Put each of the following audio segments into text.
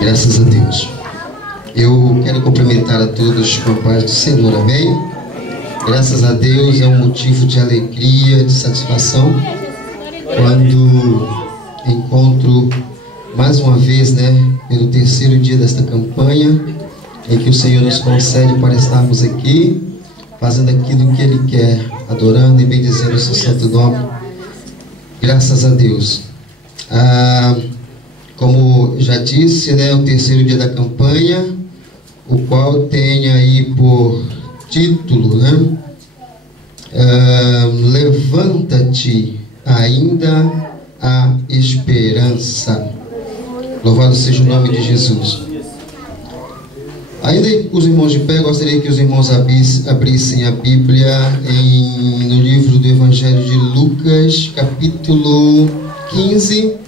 Graças a Deus. Eu quero cumprimentar a todos com a paz do Senhor, amém? Graças a Deus é um motivo de alegria, de satisfação, quando encontro mais uma vez, pelo terceiro dia desta campanha, em que o Senhor nos concede para estarmos aqui, fazendo aquilo que Ele quer, adorando e bendizendo o seu santo nome. Graças a Deus. Como já disse, o terceiro dia da campanha, o qual tem aí por título, Levanta-te, ainda há esperança. Louvado seja o nome de Jesus. Ainda os irmãos de pé, gostaria que os irmãos abrissem a Bíblia no livro do Evangelho de Lucas, capítulo 15.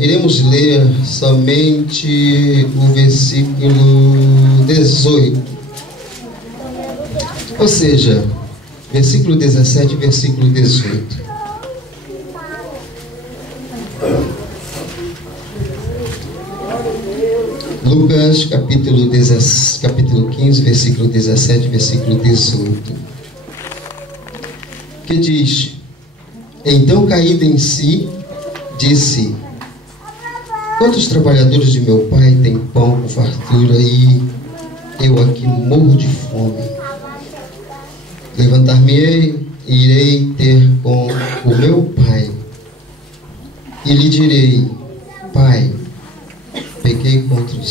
Iremos ler somente o versículo 18. Ou seja, versículo 17 e versículo 18. Lucas, capítulo 15, versículo 17, versículo 18. Que diz: Então, caído em si, disse: Quantos trabalhadores de meu pai têm pão com fartura e eu aqui morro de fome? Levantar-me-ei e irei ter com o meu pai e lhe direi: Pai, pequei contra o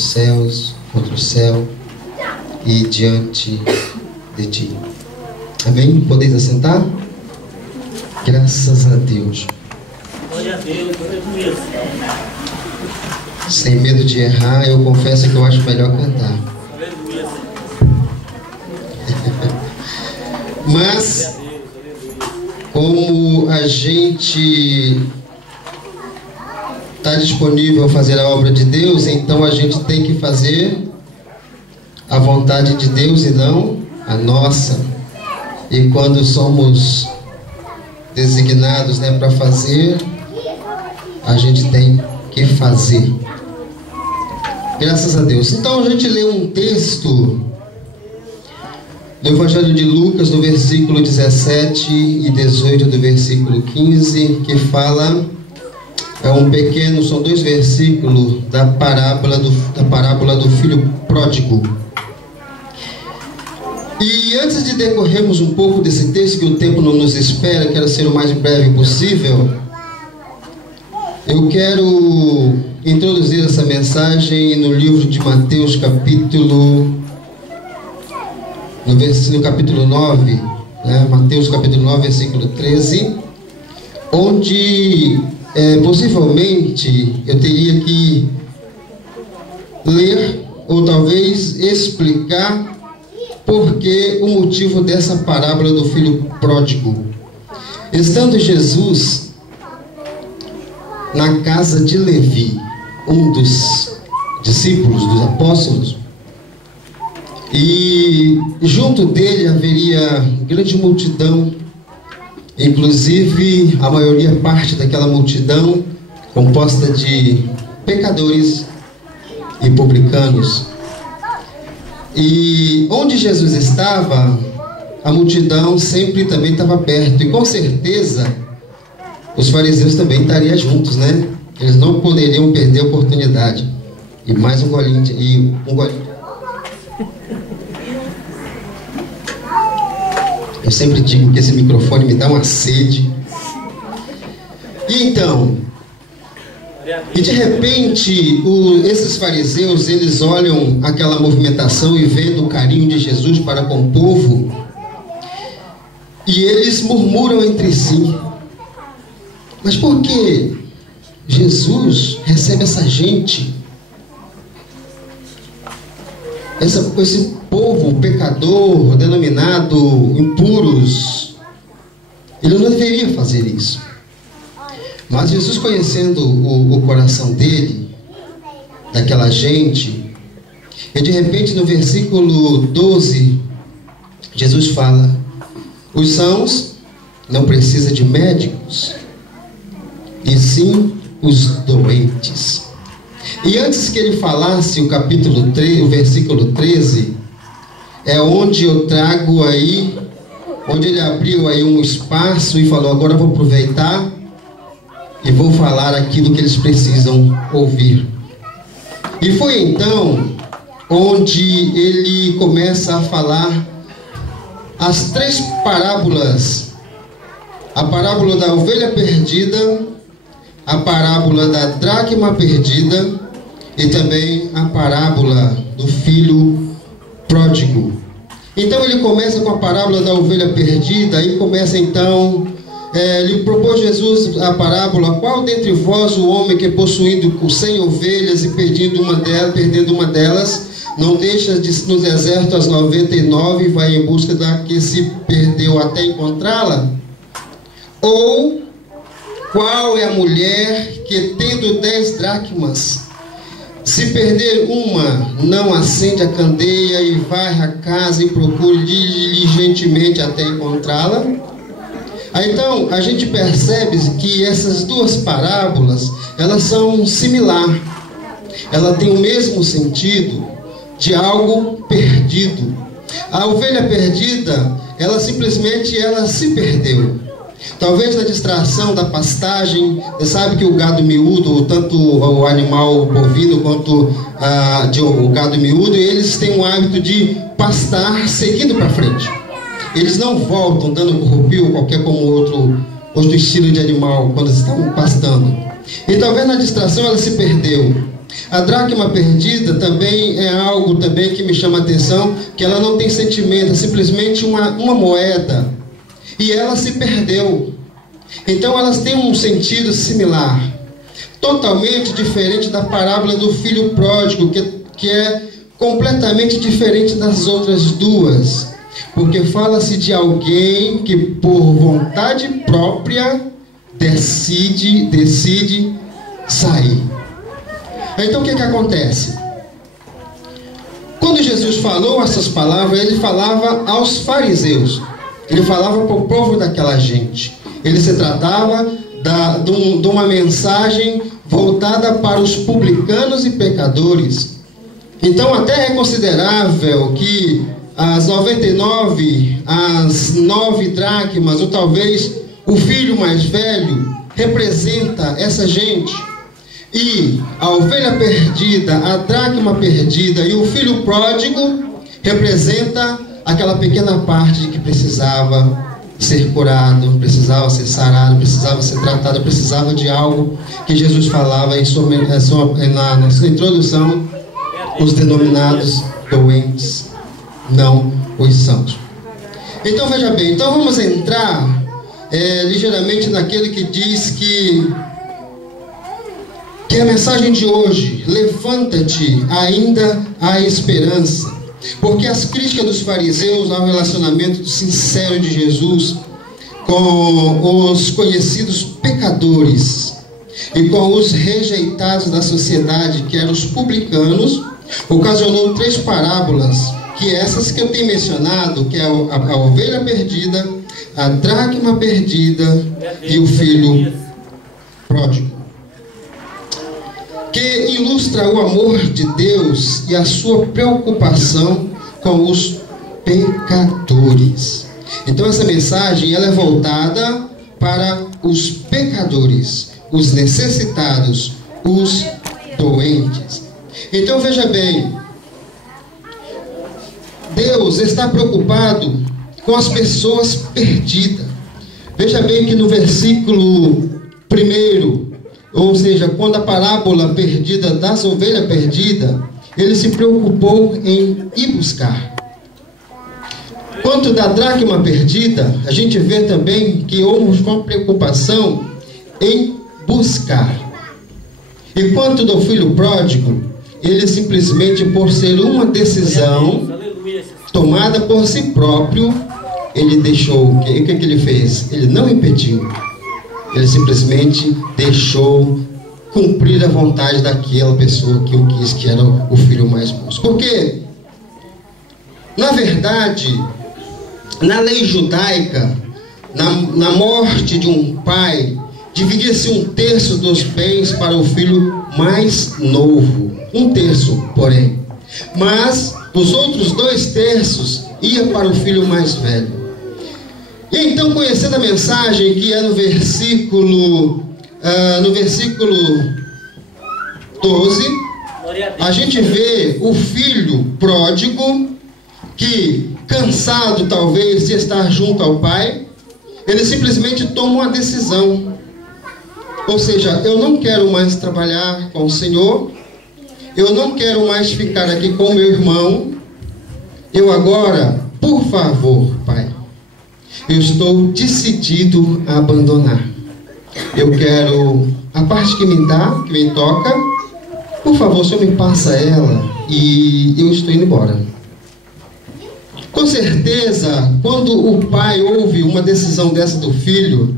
céu e diante de ti. Amém? Podeis assentar? Graças a Deus. Glória a Deus, aleluia. Sem medo de errar, eu confesso que eu acho melhor cantar. Aleluia. Mas, como a gente está disponível a fazer a obra de Deus, então a gente tem que fazer a vontade de Deus e não a nossa. E quando somos designados para fazer, a gente tem que fazer. Graças a Deus. Então a gente lê um texto do Evangelho de Lucas, no versículo 17 e 18 do versículo 15, que fala... são dois versículos da parábola do filho pródigo. E antes de decorrermos um pouco desse texto, que o tempo não nos espera, quero ser o mais breve possível, eu quero introduzir essa mensagem no livro de Mateus, no capítulo 9, Mateus capítulo 9, versículo 13, onde... possivelmente eu teria que ler ou talvez explicar porque o motivo dessa parábola do filho pródigo. Estando Jesus na casa de Levi, um dos discípulos, dos apóstolos, e junto dele haveria grande multidão. Inclusive, a maioria, parte daquela multidão composta de pecadores e publicanos. E onde Jesus estava, a multidão sempre também estava perto. E com certeza, os fariseus também estariam juntos, Eles não poderiam perder a oportunidade. E mais um golinho. Eu sempre digo que esse microfone me dá uma sede. E então, de repente, esses fariseus, eles olham aquela movimentação e vendo o carinho de Jesus para com o povo, e eles murmuram entre si: mas por que Jesus recebe essa gente? Esse povo pecador, denominado impuros, ele não deveria fazer isso. Mas Jesus, conhecendo o coração dele, daquela gente, e de repente no versículo 12, Jesus fala: os sãos não precisam de médicos, e sim os doentes. E antes que ele falasse o capítulo 3, o versículo 13, é onde eu trago aí, onde ele abriu aí um espaço e falou: agora eu vou aproveitar e vou falar aquilo que eles precisam ouvir. E foi então onde ele começa a falar as 3 parábolas: a parábola da ovelha perdida, a parábola da dracma perdida e também a parábola do filho pródigo. Então ele começa com a parábola da ovelha perdida e começa então, ele propôs Jesus a parábola: qual dentre vós o homem que possuindo 100 ovelhas e perdendo uma delas, não deixa no deserto as 99 e vai em busca da que se perdeu até encontrá-la? Ou qual é a mulher que, tendo 10 dracmas, se perder uma, não acende a candeia e varre a casa e procura diligentemente até encontrá-la? Então, a gente percebe que essas 2 parábolas, elas são similares. Ela tem o mesmo sentido de algo perdido. A ovelha perdida, ela simplesmente se perdeu. Talvez na distração da pastagem. Você sabe que o gado miúdo, tanto o animal bovino quanto o gado miúdo, eles têm o hábito de pastar seguindo para frente. Eles não voltam dando corrupio ou qualquer como outro estilo de animal quando estão pastando. E talvez na distração ela se perdeu. A dracma perdida também é algo também que me chama a atenção, que ela não tem sentimento, é simplesmente uma moeda. E ela se perdeu. Então elas têm um sentido similar, totalmente diferente da parábola do filho pródigo, que é completamente diferente das outras 2, porque fala-se de alguém que por vontade própria decide sair. Então o que acontece? Quando Jesus falou essas palavras, ele falava aos fariseus. Ele falava para o povo daquela gente. Ele se tratava de uma mensagem voltada para os publicanos e pecadores. Então até é considerável que as 99, as 9 dracmas, ou talvez o filho mais velho, representa essa gente. E a ovelha perdida, a dracma perdida e o filho pródigo representa aquela pequena parte que precisava ser curado, precisava ser sarado, precisava ser tratado, precisava de algo que Jesus falava na sua introdução: os denominados doentes, não os sãos. Então veja bem, então vamos entrar ligeiramente naquele que diz que a mensagem de hoje: levanta-te, ainda há esperança. Porque as críticas dos fariseus ao relacionamento sincero de Jesus com os conhecidos pecadores e com os rejeitados da sociedade, que eram os publicanos, ocasionou 3 parábolas, que essas que eu tenho mencionado, que é a ovelha perdida, a dracma perdida e o filho pródigo, que ilustra o amor de Deus e a sua preocupação com os pecadores. Então essa mensagem ela é voltada para os pecadores, os necessitados, os doentes. Então veja bem, Deus está preocupado com as pessoas perdidas. Veja bem que no versículo 1, ou seja, quando a parábola perdida das ovelhas perdidas, ele se preocupou em ir buscar. Quanto da dracma perdida, a gente vê também que houve uma preocupação em buscar. E quanto do filho pródigo, ele simplesmente, por ser uma decisão tomada por si próprio, ele deixou. O que ele fez? Ele não impediu. Ele simplesmente deixou cumprir a vontade daquela pessoa que o quis, que era o filho mais moço. Porque, na verdade, na lei judaica, na morte de um pai, dividia-se 1/3 dos bens para o filho mais novo. 1/3, porém. Mas os outros 2/3 ia para o filho mais velho. E então, conhecendo a mensagem que é no versículo 12, a gente vê o filho pródigo que, cansado talvez de estar junto ao pai, ele simplesmente toma uma decisão. Ou seja, eu não quero mais trabalhar com o Senhor, eu não quero mais ficar aqui com meu irmão, eu agora, por favor, pai, eu estou decidido a abandonar. Eu quero a parte que me dá, que me toca, por favor, o Senhor me passa ela e eu estou indo embora. Com certeza, quando o pai ouve uma decisão dessa do filho,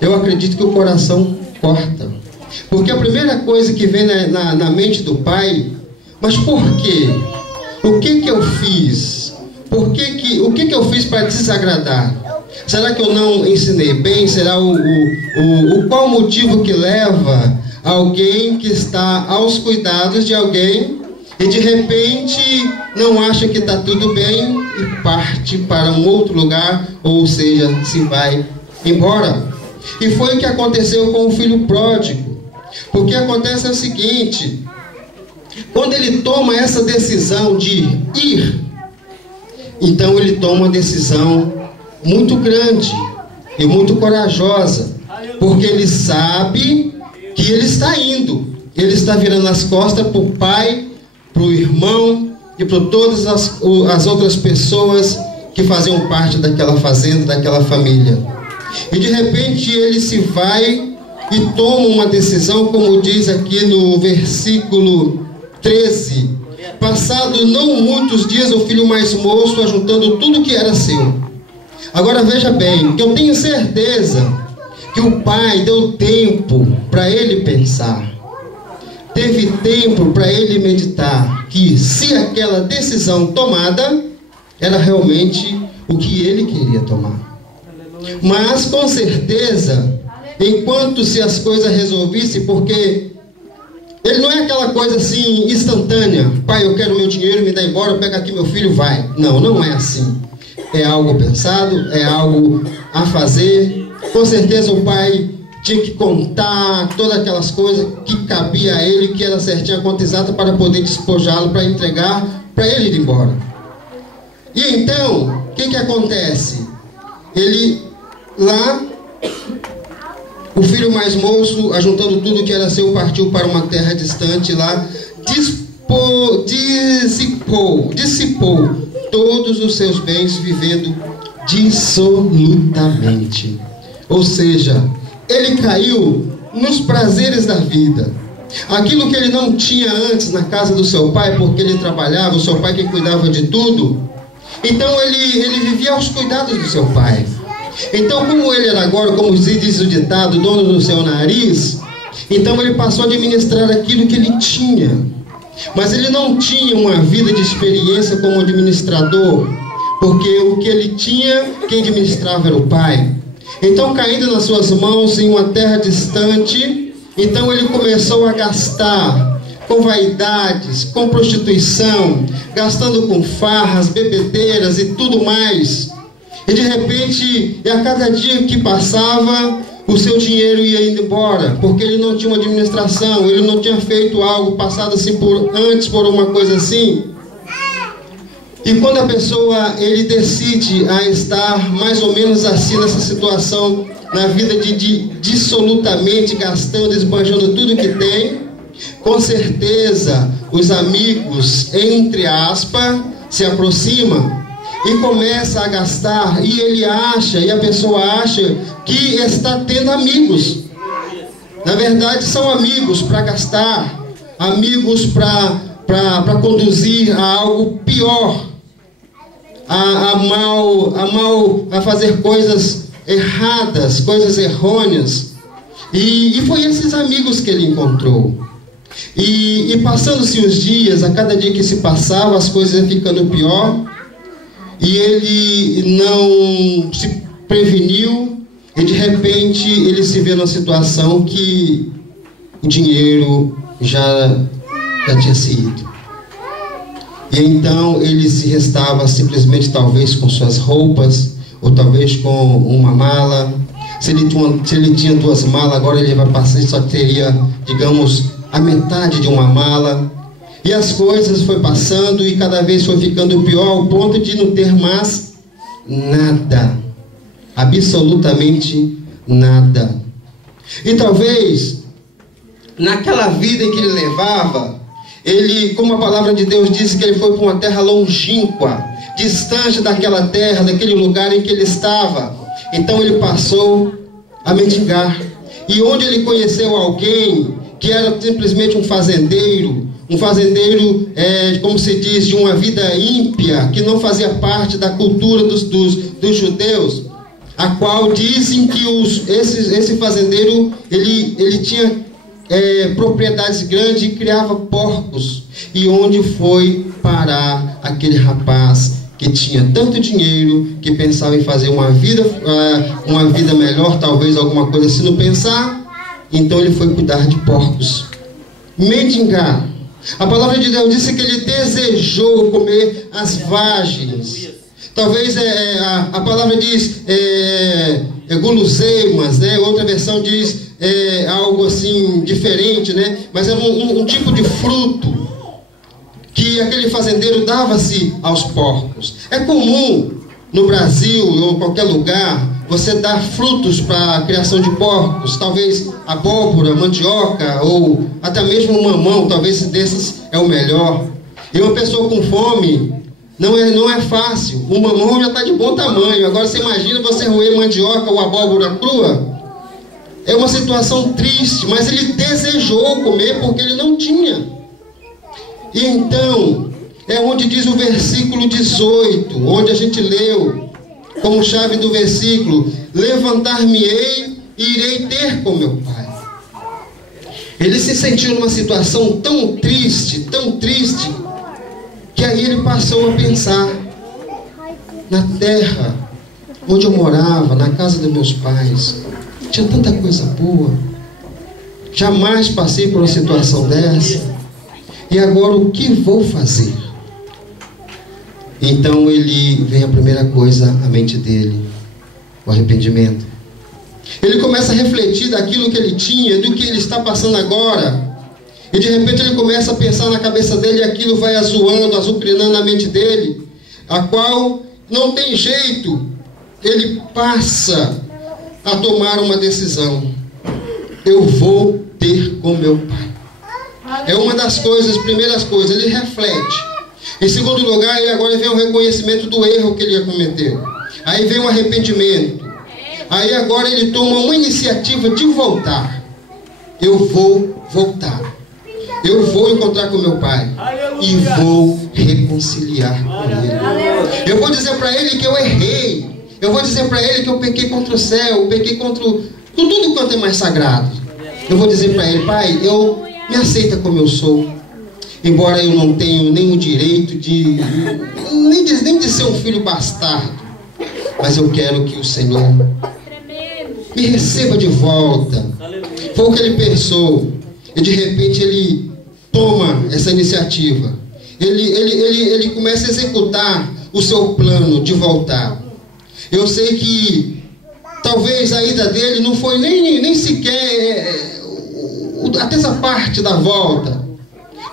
eu acredito que o coração corta. Porque a primeira coisa que vem na mente do pai, mas por quê? O que eu fiz? O que eu fiz para desagradar? Será que eu não ensinei bem? Será qual o motivo que leva alguém que está aos cuidados de alguém e de repente não acha que está tudo bem e parte para um outro lugar, ou seja, se vai embora? E foi o que aconteceu com o filho pródigo. Porque acontece o seguinte: quando ele toma essa decisão de ir, então ele toma uma decisão muito grande e muito corajosa, porque ele sabe que ele está indo, ele está virando as costas para o pai, para o irmão e para todas as outras pessoas que faziam parte daquela fazenda, daquela família. E de repente ele se vai e toma uma decisão, como diz aqui no versículo 13: passado não muitos dias, o filho mais moço, ajuntando tudo que era seu. Agora veja bem, que eu tenho certeza que o pai deu tempo para ele pensar, teve tempo para ele meditar, que se aquela decisão tomada era realmente o que ele queria tomar. Mas com certeza, enquanto se as coisas resolvissem, porque ele não é aquela coisa assim instantânea: pai, eu quero meu dinheiro, me dá embora, pega aqui meu filho, vai. Não, não é assim. É algo pensado, é algo a fazer. Com certeza o pai tinha que contar todas aquelas coisas que cabia a ele, que era certinho a conta exata para poder despojá-lo, para entregar, para ele ir embora. E então, o que acontece? Ele lá, o filho mais moço, ajuntando tudo que era seu, partiu para uma terra distante. Lá dissipou todos os seus bens, vivendo dissolutamente. Ou seja, ele caiu nos prazeres da vida. Aquilo que ele não tinha antes na casa do seu pai, porque ele trabalhava, o seu pai que cuidava de tudo. Então ele vivia aos cuidados do seu pai. Então, como ele era agora, como diz o ditado, dono do seu nariz, então ele passou a administrar aquilo que ele tinha. Mas ele não tinha uma vida de experiência como administrador, porque o que ele tinha, quem administrava era o pai. Então, caindo nas suas mãos em uma terra distante, então ele começou a gastar com vaidades, com prostituição, gastando com farras, bebedeiras e tudo mais. E de repente, a cada dia que passava, o seu dinheiro ia indo embora, porque ele não tinha uma administração, ele não tinha feito algo passado assim antes por uma coisa assim. E quando a pessoa ele decide a estar mais ou menos assim nessa situação, na vida de dissolutamente gastando, esbanjando tudo que tem, com certeza os amigos, entre aspas, se aproximam e começa a gastar, e ele acha, e a pessoa acha que está tendo amigos. Na verdade são amigos para gastar, amigos para conduzir a algo pior, a fazer coisas erradas, coisas errôneas. E foi esses amigos que ele encontrou. E passando-se os dias, a cada dia que se passava, as coisas iam ficando pior. E ele não se preveniu, E de repente ele se vê numa situação que o dinheiro já tinha se ido. E então ele se restava simplesmente talvez com suas roupas, ou talvez com uma mala. Se ele tinha 2 malas, agora ele vai passar e só teria, digamos, a metade de uma mala. E as coisas foi passando e cada vez foi ficando pior, ao ponto de não ter mais nada, absolutamente nada. E talvez naquela vida em que ele levava, ele, como a palavra de Deus diz, que ele foi para uma terra longínqua, distante daquela terra, daquele lugar em que ele estava. Então ele passou a mendigar. E onde ele conheceu alguém que era simplesmente um fazendeiro, como se diz, de uma vida ímpia, que não fazia parte da cultura dos judeus, a qual dizem que esse fazendeiro, ele tinha propriedades grandes e criava porcos. E onde foi parar aquele rapaz que tinha tanto dinheiro, que pensava em fazer uma vida melhor, talvez alguma coisa assim, não pensar? Então ele foi cuidar de porcos, mendigar. A palavra de Deus disse que ele desejou comer as vagens. Talvez a palavra diz guloseimas, né? Outra versão diz algo assim diferente, né? Mas era um tipo de fruto que aquele fazendeiro dava-se aos porcos. É comum no Brasil ou em qualquer lugar você dar frutos para a criação de porcos, talvez abóbora, mandioca ou até mesmo mamão, talvez desses é o melhor. E uma pessoa com fome não é fácil. O mamão já está de bom tamanho. Agora você imagina você roer mandioca ou abóbora crua. É uma situação triste, mas ele desejou comer porque ele não tinha. E então, é onde diz o versículo 18, onde a gente leu, como chave do versículo: levantar-me-ei e irei ter com meu pai. Ele se sentiu numa situação tão triste, que aí ele passou a pensar: na terra onde eu morava, na casa dos meus pais, tinha tanta coisa boa, jamais passei por uma situação dessa, e agora o que vou fazer? Então ele vem a primeira coisa à mente dele, o arrependimento. Ele começa a refletir daquilo que ele tinha, do que ele está passando agora, e de repente ele começa a pensar na cabeça dele, e aquilo vai azuando, azucrinando na mente dele, a qual não tem jeito. Ele passa a tomar uma decisão: eu vou ter com meu pai. É uma das coisas, primeiras coisas, ele reflete. Em segundo lugar, ele agora vem o reconhecimento do erro que ele cometeu. Aí vem o arrependimento. Aí agora ele toma uma iniciativa de voltar. Eu vou voltar. Eu vou encontrar com meu pai. E vou reconciliar com ele. Eu vou dizer para ele que eu errei. Eu vou dizer para ele que eu pequei contra o céu, eu pequei contra tudo quanto é mais sagrado. Eu vou dizer para ele: pai, eu me aceita como eu sou. Embora eu não tenha nem o direito nem de ser um filho bastardo, mas eu quero que o Senhor me receba de volta. Foi o que ele pensou. E de repente ele toma essa iniciativa. Ele começa a executar o seu plano de voltar. Eu sei que talvez a ida dele não foi nem sequer até essa parte da volta.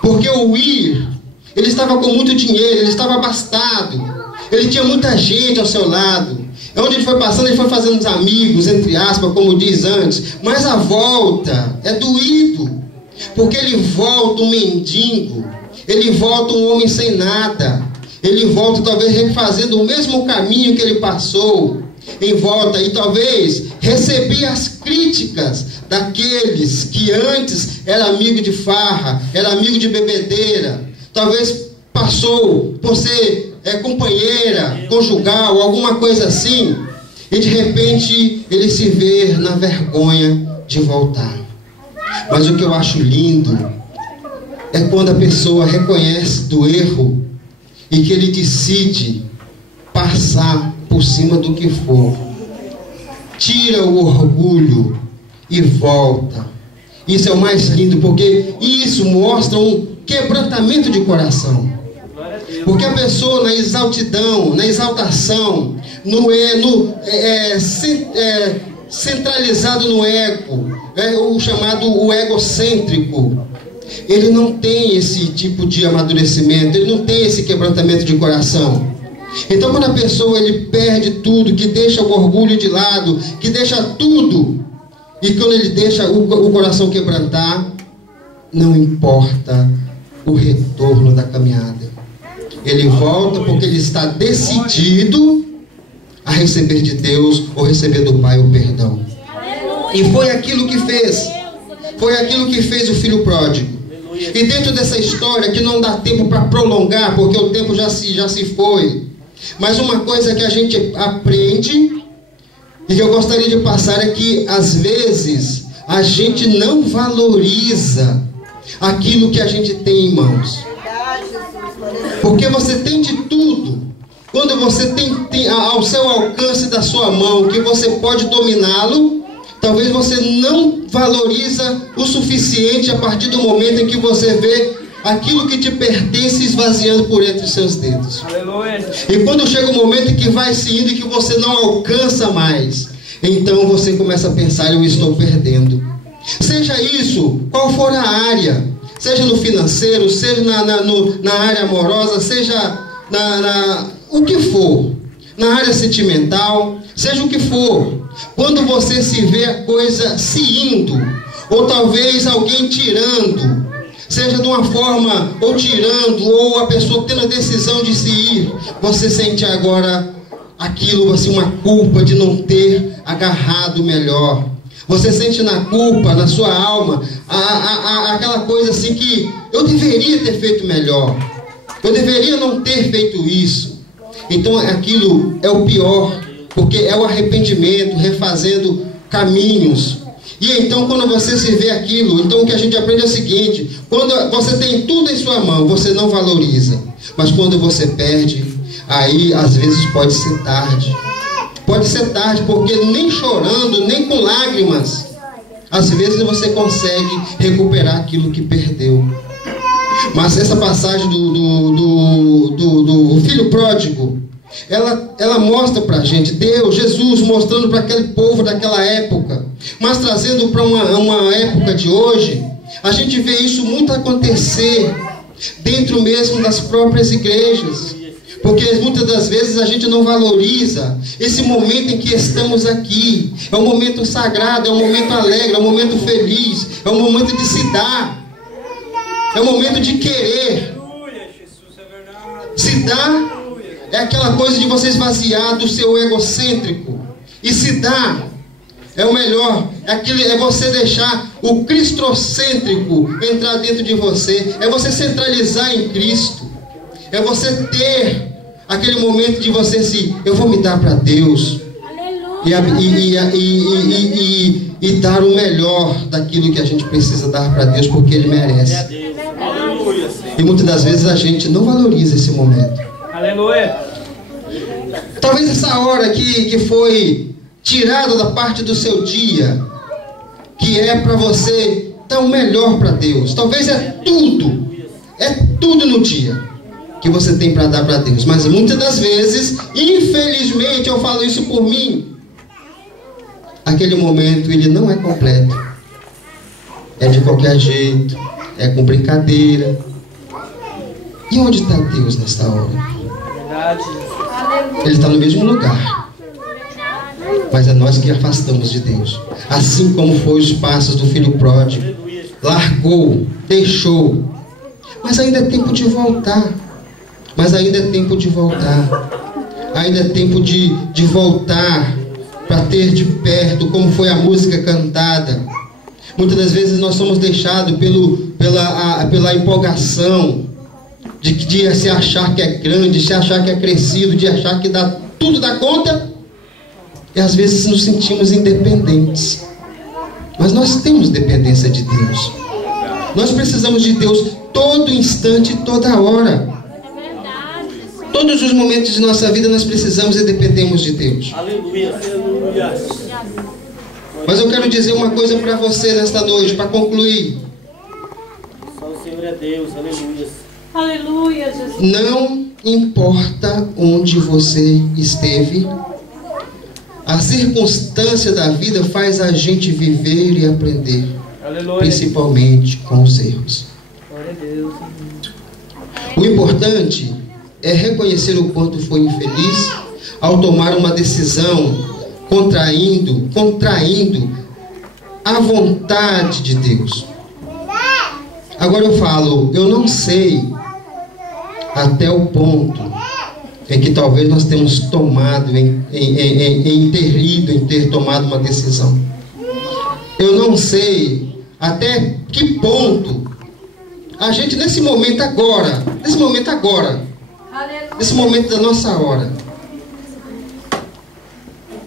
Porque o ir, ele estava com muito dinheiro, ele estava abastado, ele tinha muita gente ao seu lado. Onde ele foi passando, ele foi fazendo uns amigos, entre aspas, como diz antes. Mas a volta é doído, porque ele volta um mendigo, ele volta um homem sem nada, ele volta talvez refazendo o mesmo caminho que ele passou, em volta, e talvez receber as críticas daqueles que antes era amigo de farra, era amigo de bebedeira, talvez passou por ser companheira, conjugal, alguma coisa assim, e de repente ele se vê na vergonha de voltar. Mas o que eu acho lindo é quando a pessoa reconhece do erro e que ele decide passar por cima do que for tira o orgulho e volta. Isso é o mais lindo, porque isso mostra um quebrantamento de coração. Porque a pessoa na exaltidão, na exaltação, centralizado no ego, o chamado o egocêntrico, ele não tem esse tipo de amadurecimento, ele não tem esse quebrantamento de coração. Então quando a pessoa ele perde tudo, que deixa o orgulho de lado, que deixa tudo, e quando ele deixa o coração quebrantar, não importa o retorno da caminhada. Ele volta porque ele está decidido a receber de Deus ou receber do Pai o perdão. E foi aquilo que fez. Foi aquilo que fez o filho pródigo. E dentro dessa história, que não dá tempo para prolongar, porque o tempo já se foi. Mas uma coisa que a gente aprende e que eu gostaria de passar é que às vezes a gente não valoriza aquilo que a gente tem em mãos. Porque você tem de tudo. Quando você tem ao seu alcance da sua mão, que você pode dominá-lo, talvez você não valoriza o suficiente a partir do momento em que você vê aquilo que te pertence esvaziando por entre os seus dedos. Aleluia. E quando chega o momento em que vai se indo e que você não alcança mais, então você começa a pensar: eu estou perdendo. Seja isso, qual for a área, seja no financeiro, seja na área amorosa, seja o que for, na área sentimental, seja o que for. Quando você se vê a coisa se indo, ou talvez alguém tirando, seja de uma forma, ou tirando, ou a pessoa tendo a decisão de se ir, você sente agora aquilo, assim, uma culpa de não ter agarrado melhor. Você sente na culpa, na sua alma, aquela coisa assim que eu deveria ter feito melhor, eu deveria não ter feito isso. Então aquilo é o pior, porque é o arrependimento, refazendo caminhos. E então quando você se vê aquilo, então o que a gente aprende é o seguinte: quando você tem tudo em sua mão, você não valoriza. Mas quando você perde, aí às vezes pode ser tarde. Pode ser tarde, porque nem chorando, nem com lágrimas, às vezes você consegue recuperar aquilo que perdeu. Mas essa passagem do filho pródigo, ela mostra pra gente Deus, Jesus mostrando para aquele povo daquela época, mas trazendo para uma época de hoje. A gente vê isso muito acontecer dentro mesmo das próprias igrejas, porque muitas das vezes a gente não valoriza esse momento em que estamos aqui. É um momento sagrado, é um momento alegre, é um momento feliz, é um momento de se dar, é um momento de querer. Se dar é aquela coisa de você esvaziar do seu egocêntrico e se dar é o melhor. É você deixar o cristocêntrico entrar dentro de você, é você centralizar em Cristo, é você ter aquele momento de você eu vou me dar para Deus e dar o melhor daquilo que a gente precisa dar para Deus, porque Ele merece. E muitas das vezes a gente não valoriza esse momento. Aleluia. Talvez essa hora que foi tirada da parte do seu dia, que é para você dar o melhor para Deus. Talvez é tudo no dia que você tem para dar para Deus. Mas muitas das vezes, infelizmente, eu falo isso por mim, aquele momento ele não é completo. É de qualquer jeito, é com brincadeira. E onde está Deus nesta hora? Ele está no mesmo lugar, mas é nós que afastamos de Deus. Assim como foi os passos do filho pródigo. Largou, deixou, mas ainda é tempo de voltar. Ainda é tempo de voltar para ter de perto, como foi a música cantada. Muitas das vezes nós somos deixados pela empolgação de se achar que é grande, de se achar que é crescido, de achar que tudo dá conta, e às vezes nos sentimos independentes. Mas nós temos dependência de Deus. Nós precisamos de Deus todo instante, toda hora. Todos os momentos de nossa vida nós precisamos e dependemos de Deus. Aleluia. Aleluia. Mas eu quero dizer uma coisa para você nesta noite, para concluir. Só o Senhor é Deus. Aleluia. Aleluia, Jesus. Não importa onde você esteve, a circunstância da vida faz a gente viver e aprender. Aleluia. Principalmente com os erros. Glória a Deus. O importante é reconhecer o quanto foi infeliz ao tomar uma decisão contraindo a vontade de Deus. Agora eu falo, eu não sei até o ponto em que talvez nós temos tomado, em ter tomado uma decisão. Eu não sei até que ponto a gente nesse momento agora, nesse momento da nossa hora,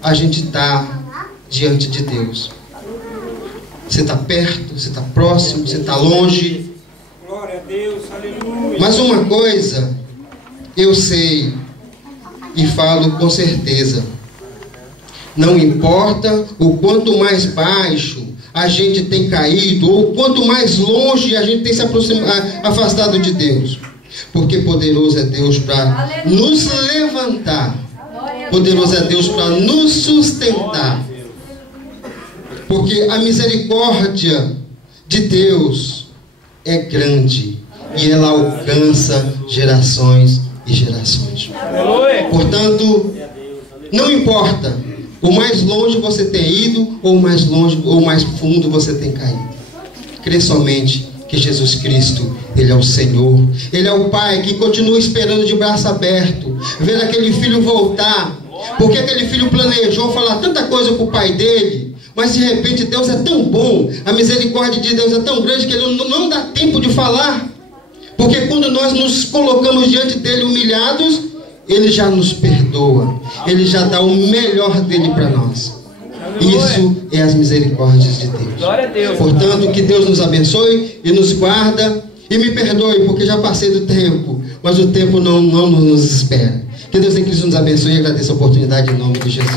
a gente está diante de Deus. Você está perto, você está próximo, você está longe. Glória a Deus. Aleluia. Mas uma coisa eu sei e falo com certeza: não importa o quanto mais baixo a gente tem caído, ou quanto mais longe a gente tem se afastado de Deus, porque poderoso é Deus para nos levantar, poderoso é Deus para nos sustentar, porque a misericórdia de Deus é grande e ela alcança gerações e gerações. Portanto, não importa o mais longe você tem ido, ou mais longe, ou mais fundo você tem caído. Crê somente que Jesus Cristo, Ele é o Senhor. Ele é o Pai que continua esperando de braço aberto, ver aquele filho voltar. Porque aquele filho planejou falar tanta coisa com o pai dele, mas de repente Deus é tão bom, a misericórdia de Deus é tão grande que Ele não dá tempo de falar. Porque quando nós nos colocamos diante dEle humilhados, Ele já nos perdoa. Ele já dá o melhor dEle para nós. Isso é as misericórdias de Deus. Glória a Deus. Portanto, que Deus nos abençoe e nos guarda. E me perdoe, porque já passei do tempo. Mas o tempo não nos espera. Que Deus em Cristo nos abençoe e agradeça a oportunidade em nome de Jesus.